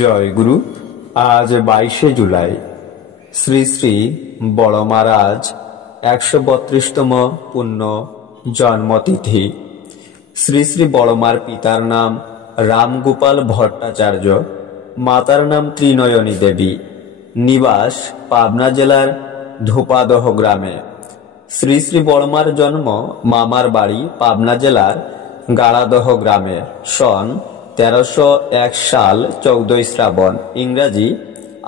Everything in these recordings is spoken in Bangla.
জয় গুরু। আজ 22শে জুলাই শ্রী শ্রী বড় মহারাজ 132তম পুণ্য জন্মতিথি। শ্রী শ্রী বড়মার পিতার নাম রামগোপাল ভট্টাচার্য, মাতার নাম ত্রিনয়নী দেবী। নিবাস পাবনা জেলার ধোপাদহ গ্রামে। শ্রী শ্রী বড়মার জন্ম মামার বাড়ি পাবনা জেলার গাড়াদহ গ্রামে। সন 1301 সাল 14 শ্রাবণ, ইংরাজি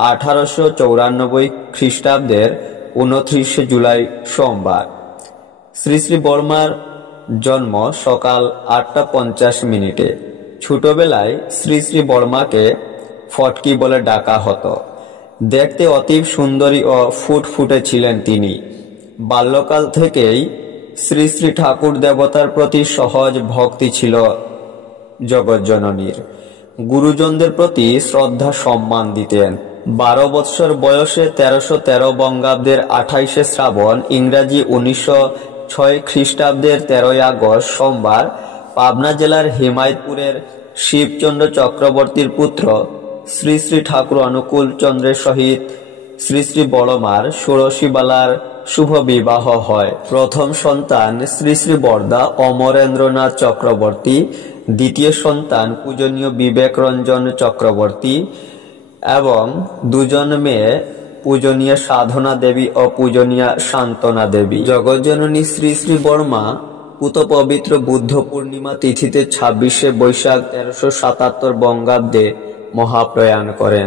1894 খ্রিস্টাব্দের 29 জুলাই সোমবার। শ্রী শ্রী বড়মার জন্ম সকাল 8:50। ছোটবেলায় শ্রী শ্রী বড়মাকে ফটকি বলে ডাকা হতো। দেখতে অতীব সুন্দরী ও ফুটফুটে ছিলেন তিনি। বাল্যকাল থেকেই শ্রী শ্রী ঠাকুর দেবতার প্রতি সহজ ভক্তি ছিল জগজ্জননীর। গুরুজনদের প্রতি শ্রদ্ধা সম্মান দিতেন। 12 বৎসর বয়সে 1313 বঙ্গাব্দের 28 শ্রাবণ, ইংরাজি 1906 খ্রিস্টাব্দের 13 আগস্ট সোমবার পাবনা জেলার হেমায়তপুরের শিবচন্দ্র চক্রবর্তীর পুত্র শ্রী শ্রী ঠাকুর অনুকূল চন্দ্রের সহিত শ্রী শ্রী বড়মার ষোড়শীবালার শুভ বিবাহ হয়। প্রথম সন্তান শ্রী শ্রী বরদা অমরেন্দ্রনাথ চক্রবর্তী, দ্বিতীয় সন্তান পূজনীয় বিবেক রঞ্জন চক্রবর্তী এবং দুজন মেয়ে পূজনীয় সাধনা দেবী ও পূজনীয় শান্তনা দেবী। জগজ্জননী শ্রী শ্রী বড়মা পুত পবিত্র বুদ্ধ পূর্ণিমা তিথিতে 26শে বৈশাখ 1377 বঙ্গাব্দে মহাপ্রয়াণ করেন।